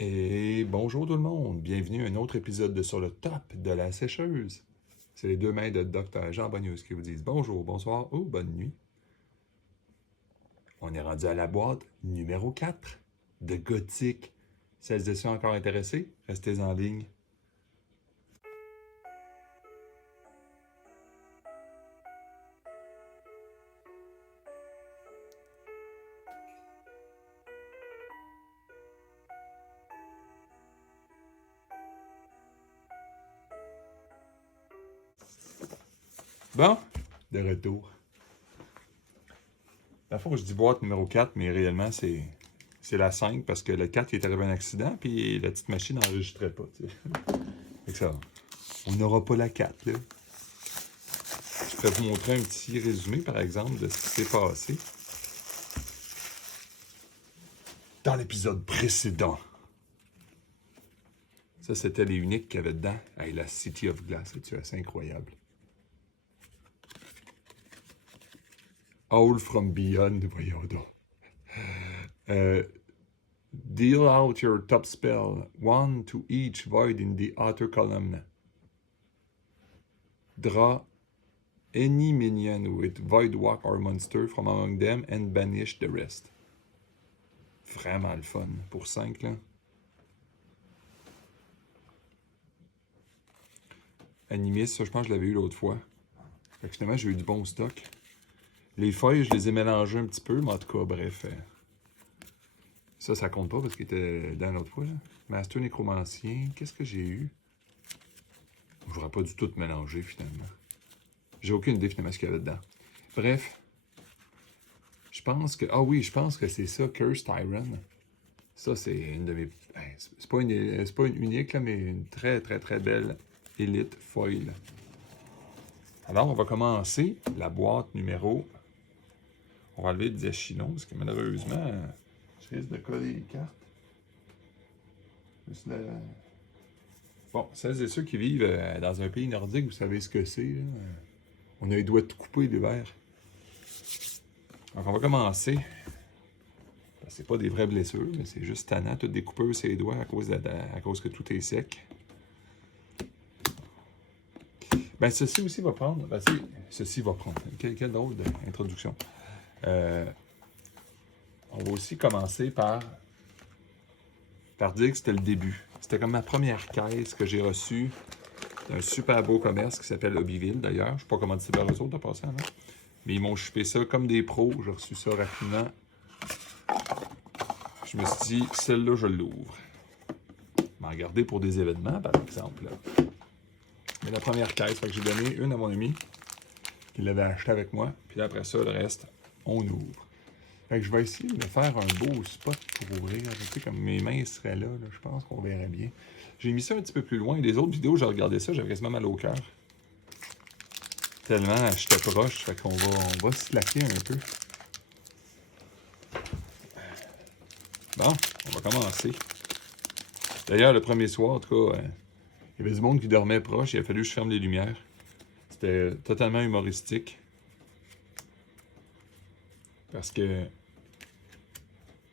Et bonjour tout le monde, bienvenue à un autre épisode de Sur le top de la sécheuse. C'est les deux mains de Dr Jean Bonneuse qui vous disent bonjour, bonsoir ou bonne nuit. On est rendu à la boîte numéro 4 de Gothique. Celles et ceux encore intéressés, restez en ligne. Bon, de retour. La fois, je dis boîte numéro 4, mais réellement, c'est la 5 parce que le 4, il est arrivé un accident, puis la petite machine n'enregistrait pas. Tu sais. Fait que ça, on n'aura pas la 4, là. Je vais vous montrer un petit résumé, par exemple, de ce qui s'est passé dans l'épisode précédent. Ça, c'était les uniques qu'il y avait dedans. Hey, la City of Glass, c'est assez incroyable. All from Beyond, voyons donc. Deal out your top spell, one to each void in the outer column. Draw any minion with void walk or monster from among them and banish the rest. Vraiment le fun pour 5, là. Animiste, ça, je pense que je l'avais eu l'autre fois. Fait que finalement, j'ai eu du bon stock. Les feuilles, je les ai mélangées un petit peu, mais en tout cas, bref. Ça compte pas parce qu'il était dans l'autre fois. Là. Master Nécromancien, qu'est-ce que j'ai eu? Je n'aurais pas du tout mélangé finalement. J'ai aucune idée finalement ce qu'il y avait dedans. Bref. Je pense que. Ah oui, je pense que c'est ça, Curse Tyrant. Ça, c'est une de mes. C'est pas une unique, là, mais une très, très, très belle élite foil. Alors, on va commencer la boîte numéro. On va enlever le Diachylon, parce que malheureusement, je risque de coller les cartes. Juste la... Bon, celles et ceux qui vivent dans un pays nordique, vous savez ce que c'est. On a les doigts tout coupés l'hiver. Donc, on va commencer. C'est pas des vraies blessures, mais c'est juste tannant, tout découpé ses doigts à cause que tout est sec. Ben, ceci aussi va prendre. Ben, ceci va prendre. Quelle drôle d'introduction. On va aussi commencer par dire que c'était le début. C'était comme ma première caisse que j'ai reçue d'un super beau commerce qui s'appelle Hobbyville, d'ailleurs. Je ne sais pas comment dire par eux autres de passer, non? Mais ils m'ont chupé ça comme des pros. J'ai reçu ça rapidement. Je me suis dit, celle-là, je l'ouvre. Je vais en garder pour des événements, par exemple. Mais la première caisse, fait que j'ai donné une à mon ami qui l'avait acheté avec moi. Puis après ça, le reste, on ouvre. Fait que je vais essayer de me faire un beau spot pour ouvrir. Tu sais, comme mes mains seraient là, je pense qu'on verrait bien. J'ai mis ça un petit peu plus loin. Les autres vidéos, j'ai regardé ça, j'avais quasiment mal au cœur. Tellement j'étais proche, fait qu'on va se slacker un peu. Bon, on va commencer. D'ailleurs, le premier soir, en tout cas, il y avait du monde qui dormait proche, il a fallu que je ferme les lumières. C'était totalement humoristique. Parce que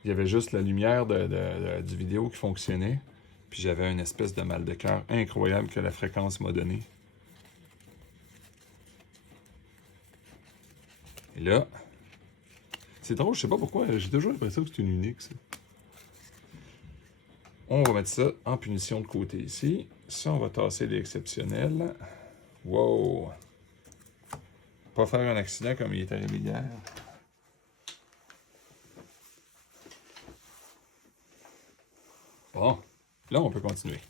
il y avait juste la lumière du vidéo qui fonctionnait. Puis j'avais une espèce de mal de cœur incroyable que la fréquence m'a donné. Et là, c'est drôle, je sais pas pourquoi, j'ai toujours l'impression que c'est une unique, ça. On va mettre ça en punition de côté ici. Ça, on va tasser l'exceptionnel. Wow! Pas faire un accident comme il est arrivé hier. Bon, là, on peut continuer.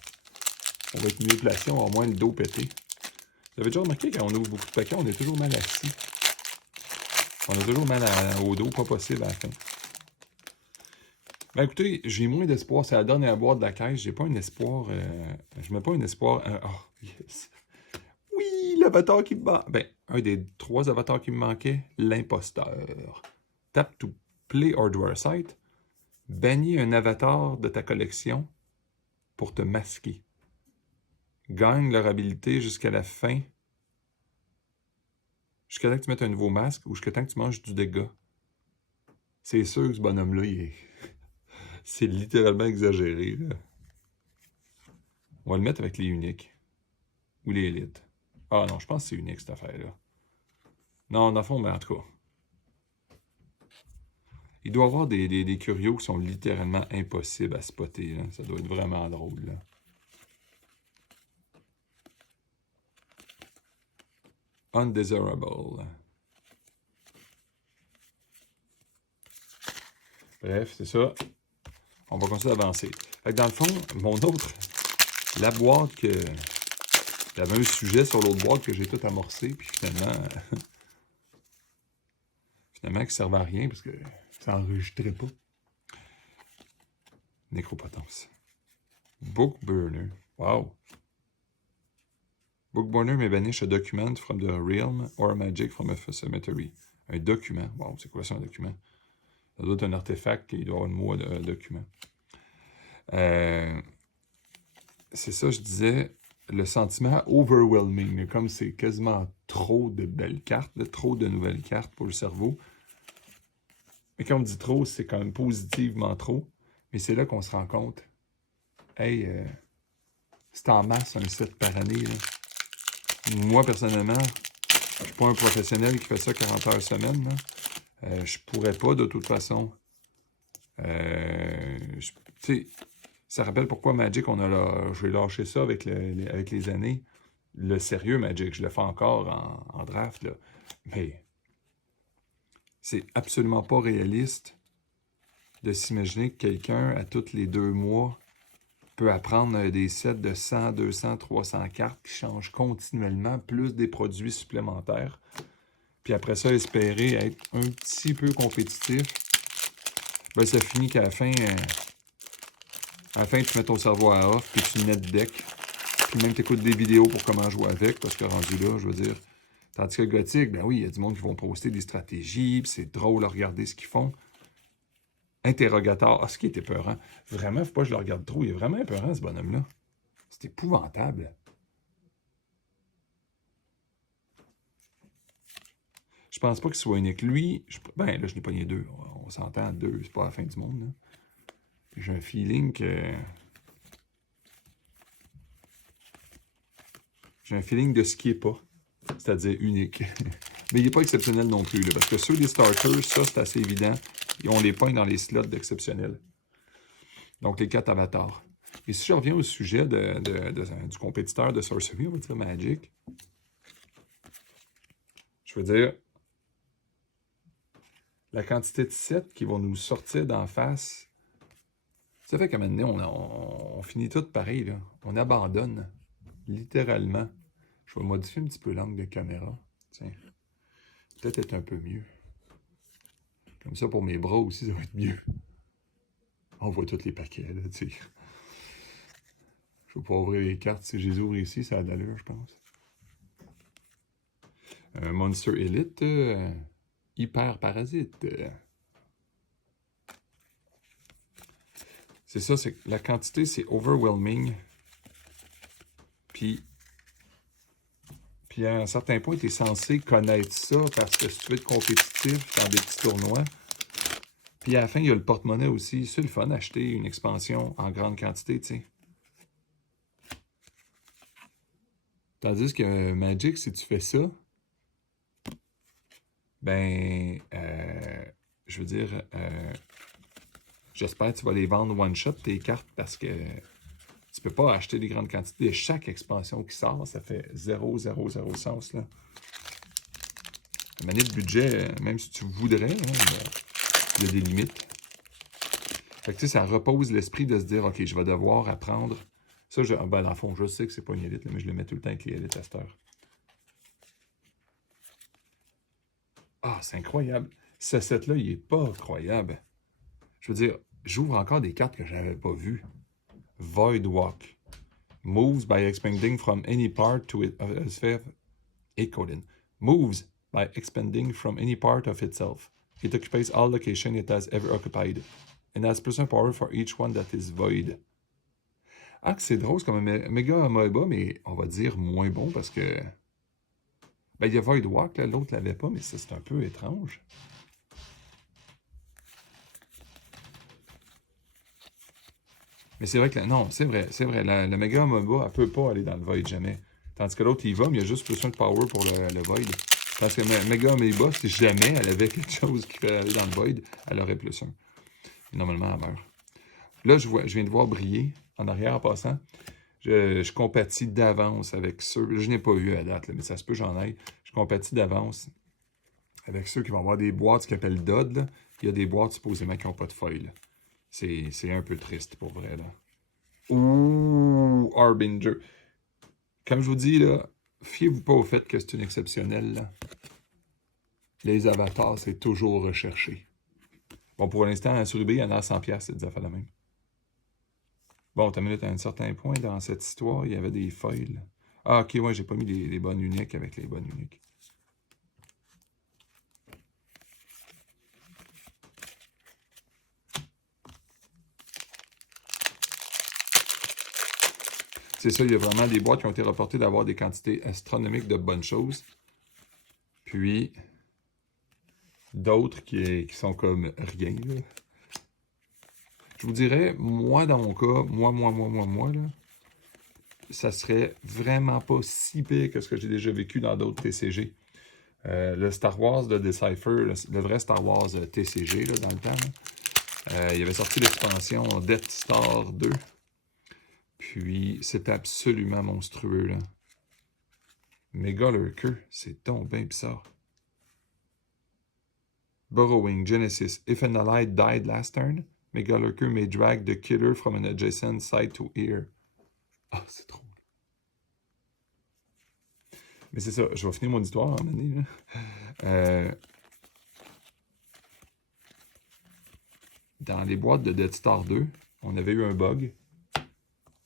On va être mieux placé, on va avoir moins le dos pété. Vous avez déjà remarqué, quand on ouvre beaucoup de paquets, on est toujours mal assis. On a toujours mal au dos, pas possible à la fin. Ben écoutez, j'ai moins d'espoir. C'est la dernière boîte de la caisse. J'ai pas un espoir. Je mets pas un espoir. Oh, yes. Oui, l'avatar qui me manque. Ben, un des 3 avatars qui me manquait, l'imposteur. Tap to play or draw a site. Bannis un avatar de ta collection pour te masquer. Gagne leur habilité jusqu'à la fin. Jusqu'à temps que tu mettes un nouveau masque ou jusqu'à temps que tu manges du dégât. C'est sûr que ce bonhomme-là, il est. C'est littéralement exagéré, là. On va le mettre avec les uniques. Ou les élites. Ah non, je pense que c'est unique, cette affaire-là. Non, dans le fond, mais en tout cas. Il doit y avoir des curios qui sont littéralement impossibles à spotter, là. Ça doit être vraiment drôle, là. Undesirable. Bref, c'est ça. On va continuer d'avancer. Fait que dans le fond, mon autre, la boîte que... Il y avait un sujet sur l'autre boîte que j'ai tout amorcé, puis finalement, finalement, qui servait à rien parce que ça n'enregistrait pas. Nécropotence. Bookburner. Wow. Bookburner may banish a document from the realm or magic from a cemetery. Un document. Wow, c'est quoi ça, un document? Ça doit être un artefact qui doit avoir le mot de document. C'est ça, je disais, le sentiment overwhelming, comme c'est quasiment trop de belles cartes, trop de nouvelles cartes pour le cerveau. Mais quand on dit trop, c'est quand même positivement trop. Mais c'est là qu'on se rend compte, hey, c'est en masse un set par année. Là. Moi, personnellement, je suis pas un professionnel qui fait ça 40 heures semaine. Je pourrais pas, de toute façon. Tu sais, ça rappelle pourquoi Magic, je vais lâcher ça avec les années. Le sérieux Magic, je le fais encore en draft, là. Mais c'est absolument pas réaliste de s'imaginer que quelqu'un, à tous les 2 mois, peut apprendre des sets de 100, 200, 300 cartes qui changent continuellement, plus des produits supplémentaires. Puis après ça, espérer être un petit peu compétitif. Ben, ça finit qu'à la fin, tu mets ton cerveau à off, puis tu mets de deck. Puis même tu écoutes des vidéos pour comment jouer avec, parce que rendu là, je veux dire. Tandis que le Gothic, ben oui, il y a du monde qui vont poster des stratégies, puis c'est drôle à regarder ce qu'ils font. Interrogatoire. Ah, ce qui est épeurant. Vraiment, faut pas que je le regarde trop. Il est vraiment épeurant, ce bonhomme-là. C'est épouvantable. Je pense pas qu'il soit unique. Lui, ben là, je n'ai pas nié 2. On s'entend, 2, c'est pas la fin du monde. Là. J'ai un feeling que... J'ai un feeling de ce qui est pas. C'est-à-dire unique. Mais il n'est pas exceptionnel non plus. Là, parce que ceux des starters, ça, c'est assez évident. On les pointe dans les slots d'exceptionnel. Donc, les 4 avatars. Et si je reviens au sujet du compétiteur de Sorcery, on va dire Magic, je veux dire, la quantité de sets qui vont nous sortir d'en face, ça fait qu'à un moment donné, on finit tout pareil. Là. On abandonne, littéralement. Je vais modifier un petit peu l'angle de caméra. Tiens, peut-être être un peu mieux. Comme ça, pour mes bras aussi, ça va être mieux. On voit tous les paquets, là, tu sais. Je vais pouvoir ouvrir les cartes. Si je les ouvre ici, ça a de l'allure, je pense. Un Monster Elite, hyper parasite. C'est ça, c'est la quantité, c'est overwhelming. Puis à un certain point, tu es censé connaître ça parce que si tu veux être compétitif dans des petits tournois. Puis à la fin, il y a le porte-monnaie aussi. C'est le fun d'acheter une expansion en grande quantité, tu sais. Tandis que Magic, si tu fais ça, ben, je veux dire, j'espère que tu vas les vendre one-shot, tes cartes, parce que tu peux pas acheter des grandes quantités. Chaque expansion qui sort, ça fait 0, 0, 0 sens, là. La manière de budget, même si tu voudrais, hein, il y a des limites. Fait que, tu sais, ça repose l'esprit de se dire, OK, je vais devoir apprendre. Ça, ben, dans le fond, je sais que c'est pas une élite, là, mais je le mets tout le temps avec les élites testeurs. Ah, c'est incroyable. Ce set-là, il est pas incroyable. Je veux dire, j'ouvre encore des cartes que je n'avais pas vues. Void Walk. Moves by expanding from any part to it, moves by expanding from any part of itself. It occupies all location it has ever occupied. And has plus 1 power for each one that is void. Ah, c'est drôle, c'est comme un méga amoeba, mais on va dire moins bon parce que... Ben, il y a Void Walk, là, l'autre l'avait pas, mais ça, c'est un peu étrange. Mais c'est vrai que... non, c'est vrai. La Mega Moba, elle peut pas aller dans le Void, jamais. Tandis que l'autre, il va, mais il y a juste besoin de power pour le Void. Parce que Mega Amoeba, si jamais elle avait quelque chose qui fait aller dans le Void, elle aurait +1. Et normalement, elle meurt. Là, je viens de voir briller, en arrière en passant. Je compatis d'avance avec ceux... Je n'ai pas eu à date, là, mais ça se peut j'en aille. Je compatis d'avance avec ceux qui vont avoir des boîtes qui appellent DOD. Là. Il y a des boîtes supposément qui n'ont pas de foil. C'est un peu triste pour vrai. Là. Ouh, Harbinger. Comme je vous dis, là, fiez-vous pas au fait que c'est une exceptionnelle. Là. Les avatars, c'est toujours recherché. Bon, pour l'instant, sur eBay, il y en a à 100$, c'est des affaires de même. Bon, t'as mis à un certain point dans cette histoire, il y avait des foils. Ah, ok, ouais, j'ai pas mis les bonnes uniques avec les bonnes uniques. C'est ça, il y a vraiment des boîtes qui ont été reportées d'avoir des quantités astronomiques de bonnes choses. Puis, d'autres qui sont comme rien. Là. Je vous dirais, moi, dans mon cas, moi, là, ça serait vraiment pas si pire que ce que j'ai déjà vécu dans d'autres TCG. Le Star Wars de Decipher, le vrai Star Wars TCG, là, dans le temps, il avait sorti l'expansion Death Star 2. Puis, c'était absolument monstrueux, là. Mega Lurker, c'est donc bien bizarre. Burrowing, Genesis. If an ally died last turn, Mega Lurker may drag the killer from an adjacent side to here. Ah, c'est trop. Mais c'est ça, je vais finir mon histoire à un moment donné, là. Dans les boîtes de Dead Star 2, on avait eu un bug.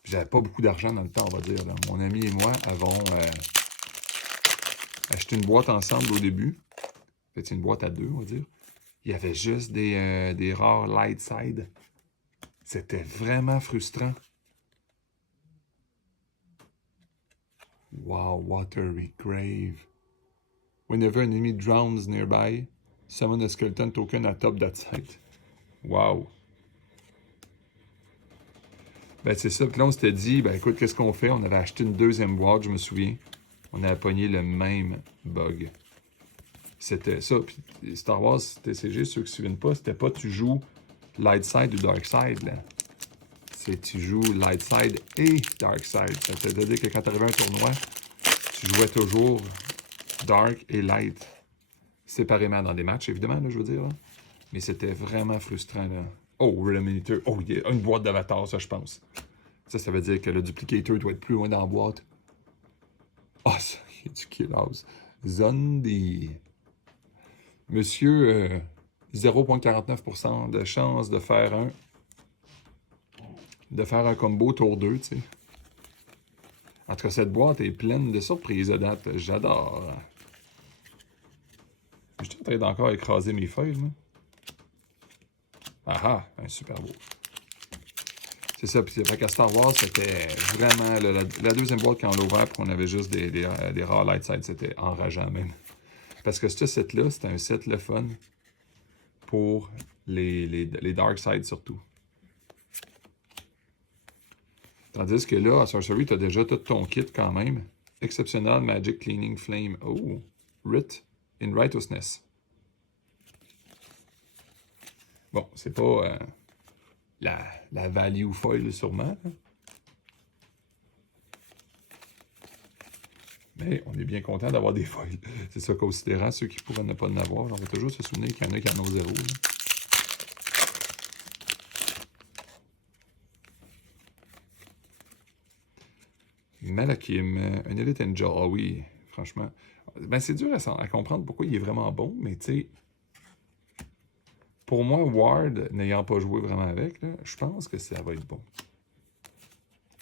J'avais pas beaucoup d'argent dans le temps, on va dire. Là. Mon ami et moi avons acheté une boîte ensemble au début. C'est une boîte à deux, on va dire. Il y avait juste des rares light side. C'était vraiment frustrant. Wow, Watery Grave. Whenever an enemy drowns nearby, summon a skeleton token atop that site. Wow. Ben c'est ça. Puis là, on s'était dit, ben écoute, qu'est-ce qu'on fait? On avait acheté une deuxième boîte, je me souviens. On avait pogné le même bug. C'était ça. Puis Star Wars TCG, ceux qui ne se souviennent pas, c'était pas tu joues Light Side ou Dark Side, là. C'est tu joues Light Side et Dark Side. Ça veut dire que quand tu arrivais à un tournoi, tu jouais toujours Dark et Light. Séparément dans des matchs, évidemment, là, je veux dire. Là. Mais c'était vraiment frustrant, là. Oh, Reanimator. Oh, il y a une boîte d'avatar, ça, je pense. Ça veut dire que le duplicator doit être plus loin dans la boîte. Ah, oh, ça, il y a du Kill House. Zombie. Monsieur, 0,49% de chance de faire un combo tour 2, tu sais. En tout cas, cette boîte est pleine de surprises à date. J'adore. Je suis en train d'encore écraser mes feuilles, moi. Ah ah, un super beau. C'est ça, puis fait qu'à Star Wars, c'était vraiment... la deuxième boîte quand on l'a ouvert, puis qu'on avait juste des rares light side, c'était enrageant même. Parce que ce set-là, c'était un set le fun pour les dark side surtout. Tandis que là, à Sorcery, tu as déjà tout ton kit quand même. Exceptional Magic Cleaning Flame. Oh, Writ in Righteousness. Bon, c'est pas la value foil sûrement. Hein? Mais on est bien content d'avoir des foils. C'est ça, considérant ceux qui pourraient ne pas en avoir. On va toujours se souvenir qu'il y en a qui en ont zéro. Là. Malakim, un Elite Angel. Ah oui, franchement. Ben, c'est dur à comprendre pourquoi il est vraiment bon, mais tu sais, pour moi, Ward, n'ayant pas joué vraiment avec, là, je pense que ça va être bon.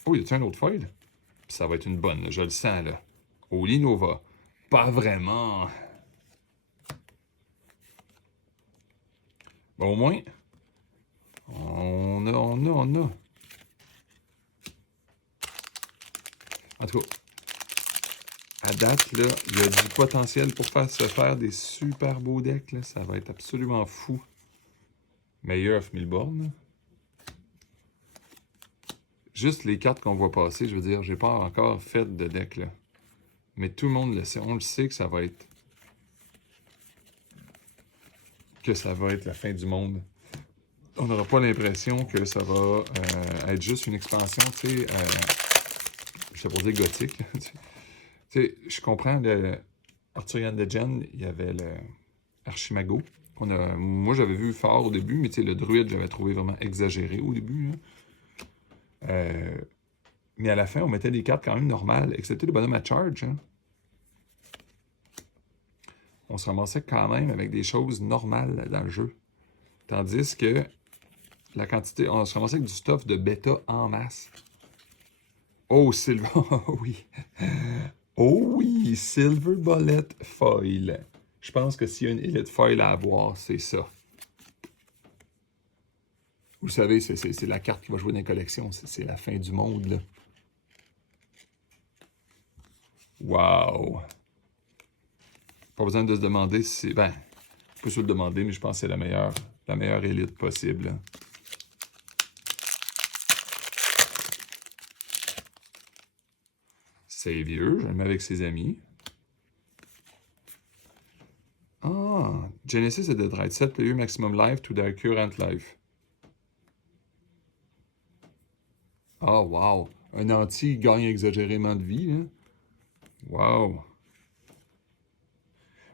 Oh, y a-t-il un autre foil? Puis ça va être une bonne, là, je le sens, là. Holy Nova. Pas vraiment. Bon, au moins, on a. En tout cas, à date, là, il y a du potentiel pour se faire des super beaux decks. Là. Ça va être absolument fou. Meilleur of Milborn. juste les cartes qu'on voit passer, je veux dire, j'ai pas encore fait de deck, là. Mais tout le monde le sait. On le sait que ça va être... que ça va être la fin du monde. On n'aura pas l'impression que ça va être juste une expansion, tu sais... je sais pas dire gothique, là. Tu sais, je comprends le Arthurian Legend, il y avait le Archimago. Moi, j'avais vu fort au début, mais tu sais, le druide, j'avais trouvé vraiment exagéré au début, là. Mais à la fin, on mettait des cartes quand même normales, excepté le bonhomme à charge. Hein. On se ramassait quand même avec des choses normales dans le jeu. Tandis que la quantité... On se ramassait avec du stuff de bêta en masse. Oh, Silver... Oh oui! Oh oui! Silver Bullet Foil. Je pense que s'il y a une Elite Foil à avoir, c'est ça. Vous savez, c'est la carte qui va jouer dans la collection. C'est la fin du monde, là. Wow! Pas besoin de se demander si c'est... Ben, on peut se le demander, mais je pense que c'est la meilleure élite possible. Là. C'est vieux, je le mets avec ses amis. Ah! Genesis et Dead Right. 7 PU maximum life to their current life. Ah, oh, wow! Un anti gagne exagérément de vie, là. Wow!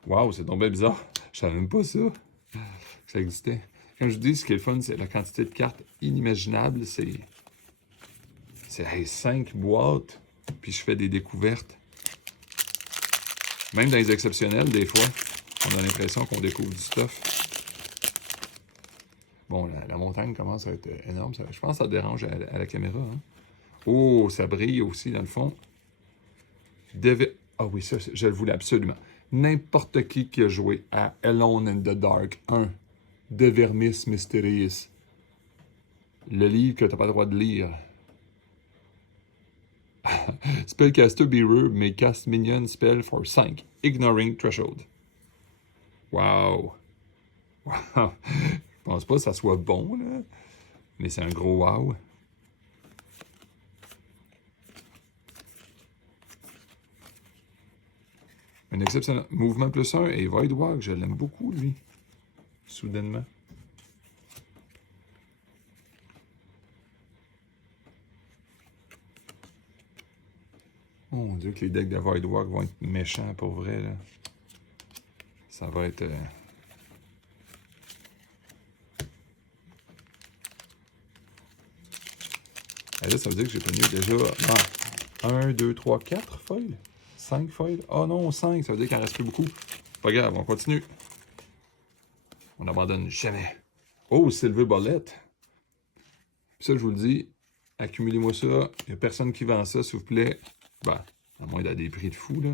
Wow, c'est tombé bizarre. Je savais même pas ça. Que ça existait. Comme je vous dis, ce qui est le fun, c'est la quantité de cartes inimaginable. C'est hey, 5 boîtes, puis je fais des découvertes. Même dans les exceptionnels, des fois, on a l'impression qu'on découvre du stuff. Bon, la montagne commence à être énorme. Je pense que ça dérange à la caméra. Hein? Oh, ça brille aussi, dans le fond. Ah oui, ça, je le voulais absolument. N'importe qui a joué à Alone in the Dark 1, De Vermis Mysterious. Le livre que tu n'as pas le droit de lire. Spellcaster Bearer may cast minion spell for 5, ignoring threshold. Wow! Wow! Je pense pas que ça soit bon, là. Mais c'est un gros wow. Un exceptionnel. Mouvement plus 1 et Void Walk, je l'aime beaucoup, lui. Soudainement. Oh mon Dieu, que les decks de Void Walk vont être méchants pour vrai, là. Ça va être... Et là, ça veut dire que j'ai pogné déjà 1, 2, 3, 4 foils. 5 foils. Oh non, 5, ça veut dire qu'il en reste plus beaucoup. Pas grave, on continue. On n'abandonne jamais. Oh, Silver Bullet. Ça, je vous le dis, accumulez-moi ça. Il n'y a personne qui vend ça, s'il vous plaît. Ben, à moins d'avoir des prix de fou, là.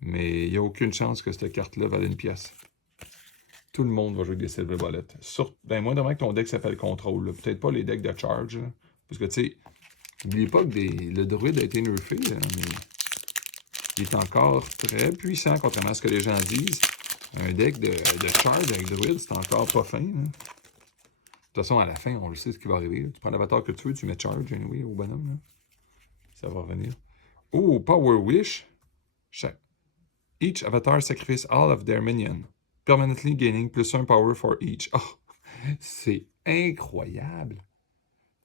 Mais il n'y a aucune chance que cette carte-là vale une pièce. Tout le monde va jouer avec des Silver Bullet. Ben, moi, demain que ton deck s'appelle Control. Peut-être pas les decks de Charge. Là. Parce que, tu sais, n'oubliez pas que le druide a été nerfé, là, mais il est encore très puissant, contrairement à ce que les gens disent. Un deck de Charge avec druide, c'est encore pas fin. Là. De toute façon, à la fin, on le sait ce qui va arriver. Tu prends l'avatar que tu veux, tu mets Charge, anyway, au bonhomme. Là. Ça va revenir. Oh, Power Wish. Each avatar sacrifice all of their minions, permanently gaining +1 power for each. Oh, c'est incroyable.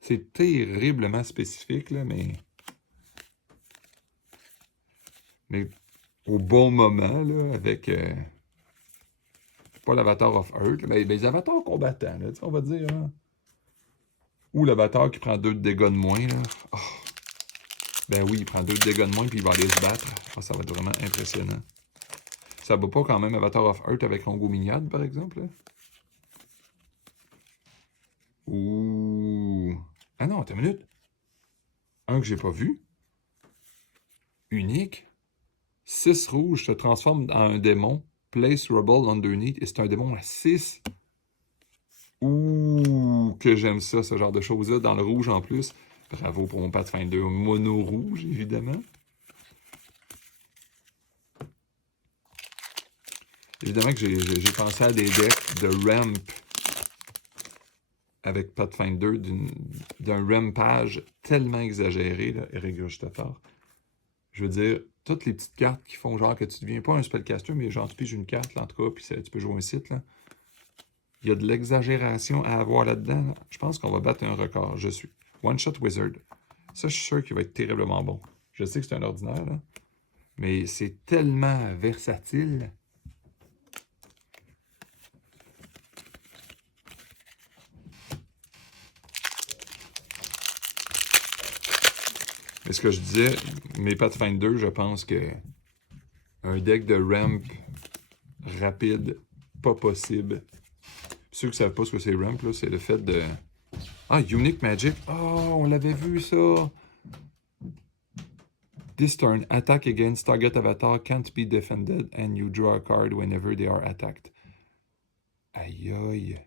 C'est terriblement spécifique, là, mais au bon moment, là, avec pas l'avatar of Earth, mais les avatars combattants, là, on va dire. Hein. Ou l'avatar qui prend 2 de dégâts de moins. Là. Oh. Ben oui, il prend 2 de dégâts de moins puis il va aller se battre. Oh, ça va être vraiment impressionnant. Ça bat pas quand même Avatar of Earth avec Rongo Mignard, par exemple? Là? Ouh. Ah non, attends une minute. Un que j'ai pas vu. Unique. 6 rouges se transforme en un démon. Place Rebel underneath. Et c'est un démon à 6. Ouh, que j'aime ça, ce genre de choses-là. Dans le rouge en plus. Bravo pour mon Pathfinder mono rouge, évidemment. Évidemment que j'ai pensé à des decks de ramp avec Pathfinder d'un rampage tellement exagéré, là, Regurgitator. Je veux dire, toutes les petites cartes qui font genre que tu deviens pas un spellcaster, mais genre tu piges une carte, là, en tout cas, puis tu peux jouer un site, là. Il y a de l'exagération à avoir là-dedans. Là. Je pense qu'on va battre un record. Je suis. One Shot Wizard. Ça, je suis sûr qu'il va être terriblement bon. Je sais que c'est un ordinaire, là. Mais c'est tellement versatile. Mais ce que je disais, mes Pathfinder, je pense que un deck de ramp rapide, pas possible. Ceux qui ne savent pas ce que c'est ramp, c'est le fait de... Ah, Unique Magic. Oh, on l'avait vu, ça. This turn, attack against target avatar can't be defended and you draw a card whenever they are attacked. Aïe, aïe.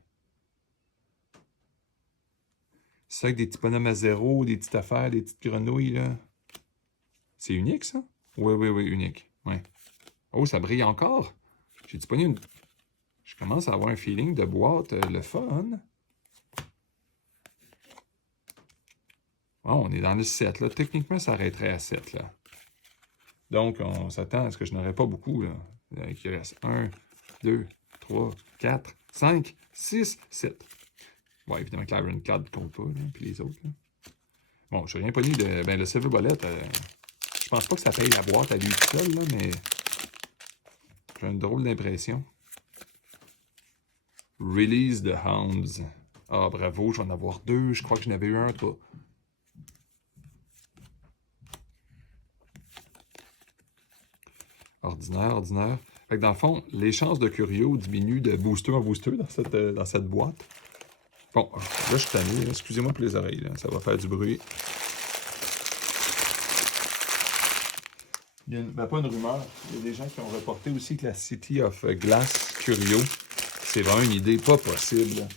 C'est avec des petits bonhommes à zéro, des petites affaires, des petites grenouilles, là. C'est unique, ça? Oui, unique. Ouais. Oh, ça brille encore. J'ai disponible une... Je commence à avoir un feeling de boîte le fun. Oh, on est dans le 7, là. Techniquement, ça arrêterait à 7, là. Donc, on s'attend à ce que je n'aurai pas beaucoup, là. Il reste 1, 2, 3, 4, 5, 6, 7. Ouais, évidemment que l'Iron Card ne compte pas, là, puis les autres, là. Bon, je n'ai rien pogné de... Ben, le Silver Bullet, je pense pas que ça paye la boîte à lui tout seul, là, mais... J'ai une drôle d'impression. Release the Hounds. Ah, bravo, je vais en avoir 2. Je crois que j'en avais eu un, toi. Ordinaire. Fait que dans le fond, les chances de Curio diminuent de booster en booster dans cette boîte. Bon, là, je suis tanné. Excusez-moi pour les oreilles. Là. Ça va faire du bruit. Il y a pas une rumeur. Il y a des gens qui ont reporté aussi que la City of Glass Curio, c'est vraiment une idée pas possible.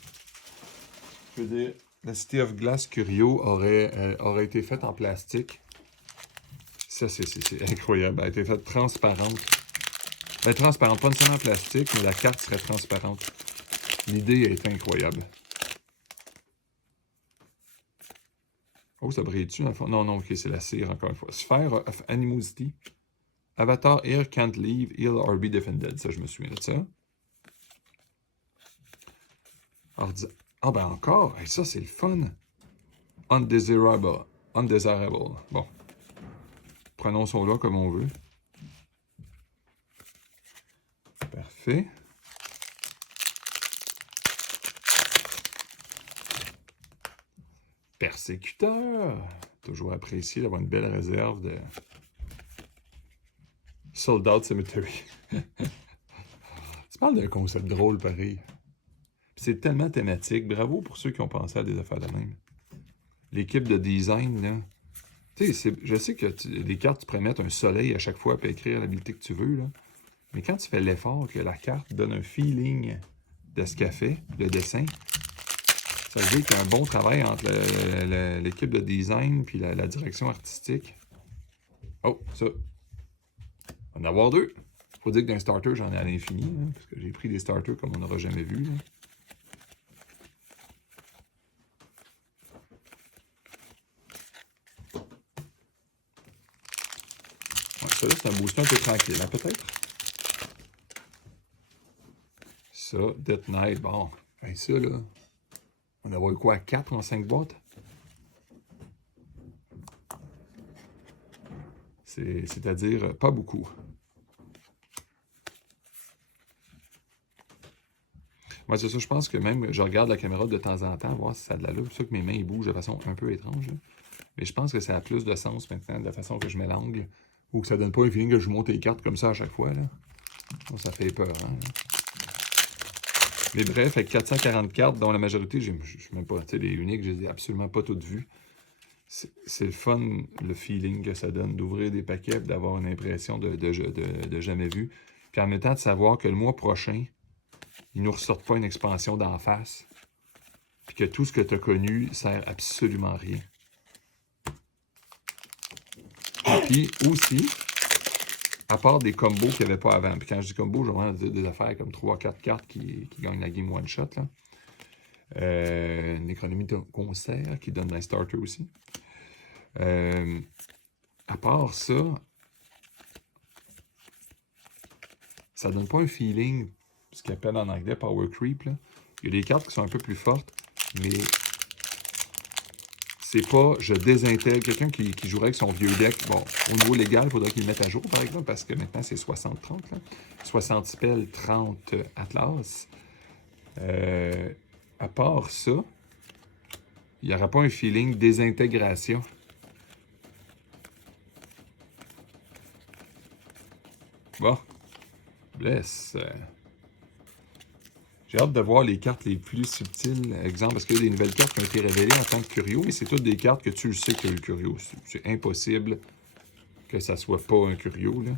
Je veux dire, la City of Glass Curio aurait été faite en plastique. Ça, c'est incroyable. Elle a été faite transparente. Ben, transparente, pas nécessairement en plastique, mais la carte serait transparente. L'idée est incroyable. Oh, ça brille-tu dans le fond? Non, ok, c'est la cire, encore une fois. Sphere of Animosity. Avatar Here can't leave, heal or be defended. Ça, je me souviens de ça. Ah, ben encore! Hey, ça, c'est le fun! Undesirable. Bon. Prononçons-le comme on veut. Parfait. Persécuteur. Toujours apprécié d'avoir une belle réserve de Sold Out Cemetery. Tu parles d'un concept drôle, pareil. C'est tellement thématique. Bravo pour ceux qui ont pensé à des affaires de même. L'équipe de design, là. Tu sais, je sais que les cartes, tu pourrais mettre un soleil à chaque fois et écrire l'habilité que tu veux, là. Mais quand tu fais l'effort que la carte donne un feeling de ce qu'elle fait, le dessin, ça veut dire qu'il y a un bon travail entre l'équipe de design et la direction artistique. Oh, ça. On va en avoir 2. Faut dire que d'un starter, j'en ai à l'infini, hein, parce que j'ai pris des starters comme on n'aura jamais vu. Là. Ouais, ça là, c'est un booster un peu tranquille, hein, peut-être. Ça, Death Knight, bon. Ben, ça, là, on va avoir quoi, 4 en 5 boîtes? C'est-à-dire pas beaucoup. Moi, c'est ça, je pense que même, je regarde la caméra de temps en temps, voir si ça a de l'allure. C'est sûr que mes mains ils bougent de façon un peu étrange. Là. Mais je pense que ça a plus de sens maintenant, de la façon que je mets l'angle, ou que ça donne pas un feeling que je monte les cartes comme ça à chaque fois. Là. Bon, ça fait peur. Hein, mais bref, avec 440 cartes, dont la majorité, je ne sais même pas, tu sais, les uniques, je les ai absolument pas toutes vues. C'est le fun, le feeling que ça donne d'ouvrir des paquets et d'avoir une impression de jamais vu. Puis en même temps, de savoir que le mois prochain, ils ne nous ressortent pas une expansion d'en face. Puis que tout ce que tu as connu sert absolument à rien. Puis aussi, à part des combos qu'il n'y avait pas avant. Puis quand je dis combo, je vais vraiment des affaires comme 3-4 cartes qui gagnent la game one-shot. Une économie de concert qui donne un starter aussi. À part ça, ça donne pas un feeling, ce qu'ils appellent en anglais power creep. Là. Il y a des cartes qui sont un peu plus fortes, mais c'est pas je désintègre. Quelqu'un qui jouerait avec son vieux deck, bon, au niveau légal, il faudrait qu'il le mette à jour, par exemple, parce que maintenant c'est 60-30. 60 spells, 30 Atlas. À part ça, il n'y aura pas un feeling désintégration. Bon, bless. J'ai hâte de voir les cartes les plus subtiles. Exemple, parce qu'il y a des nouvelles cartes qui ont été révélées en tant que Curio, mais c'est toutes des cartes que tu le sais que le Curio. C'est impossible que ça soit pas un Curio, là.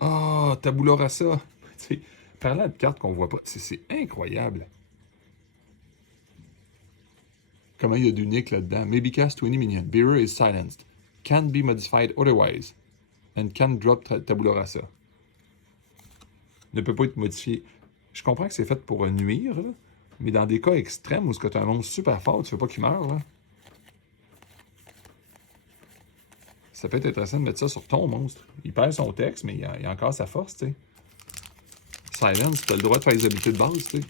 Ah, oh, Tabula Rasa! Parlant de cartes qu'on voit pas, c'est incroyable. Comment il y a d'unique là-dedans. Maybe cast 20 minions. Bearer is silenced. Can't be modified otherwise. And can't drop Tabula Rasa. Ne peut pas être modifié. Je comprends que c'est fait pour nuire, là, mais dans des cas extrêmes où tu as un monstre super fort, tu ne veux pas qu'il meure. Là. Ça peut être intéressant de mettre ça sur ton monstre. Il perd son texte, mais il a encore sa force, tu sais. Silence, tu as le droit de faire les habiletés de base, tu sais.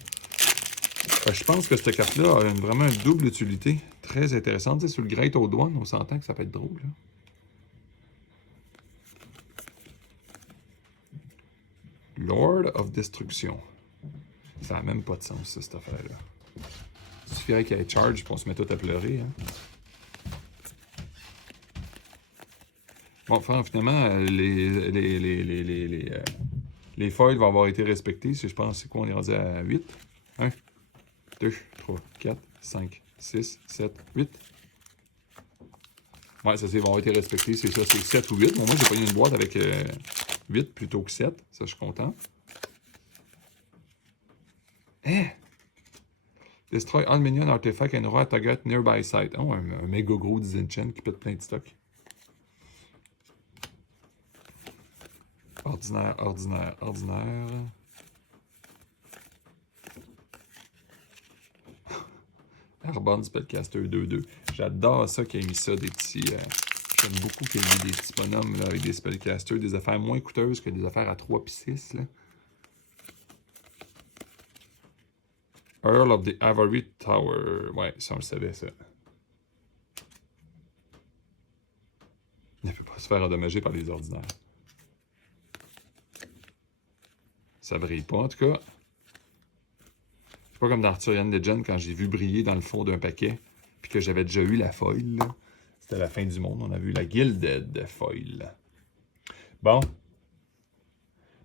Je pense que cette carte-là a vraiment une double utilité très intéressante. Tu sais, sur le Great Old One, on s'entend que ça peut être drôle. Là. Lord of Destruction. Ça n'a même pas de sens, ça, cette affaire-là. Il suffirait qu'il y ait charge pour se mettre tout à pleurer. Hein. Bon, finalement, les foils vont avoir été respectés. Je pense, c'est quoi, on est rendu à 8? 1, 2, 3, 4, 5, 6, 7, 8. Ouais, ça, c'est vont avoir été respectés. C'est ça, c'est 7 ou 8. Bon, moi, j'ai pogné une boîte avec 8 plutôt que 7. Ça, je suis content. Hein? Destroy all minion artifact and raw target nearby site. Oh, un méga gros disenchant qui pète plein de stock. Ordinaire, ordinaire, ordinaire. Arbonne Spellcaster 2-2. J'adore ça qu'il ait mis ça, des petits... J'aime beaucoup qu'il ait mis des petits bonhommes là, avec des Spellcasters, des affaires moins coûteuses que des affaires à 3 puis 6. Là. Earl of the Avery Tower. Ouais, ça on le savait, ça. Il ne peut pas se faire endommager par les ordinaires. Ça brille pas, en tout cas. C'est pas comme dans Arthurian Legend, quand j'ai vu briller dans le fond d'un paquet, puis que j'avais déjà eu la foil. C'était la fin du monde. On a vu la Gilded Foil. Bon.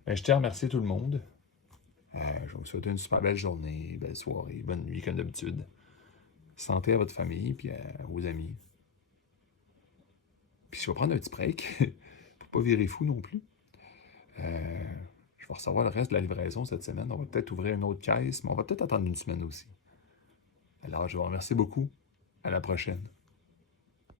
Ben, je tiens à remercier tout le monde. Je vous souhaite une super belle journée, belle soirée, bonne nuit, comme d'habitude. Santé à votre famille, puis à vos amis. Puis je vais prendre un petit break, pour pas virer fou non plus. Je vais recevoir le reste de la livraison cette semaine. On va peut-être ouvrir une autre caisse, mais on va peut-être attendre une semaine aussi. Alors, je vous remercie beaucoup. À la prochaine.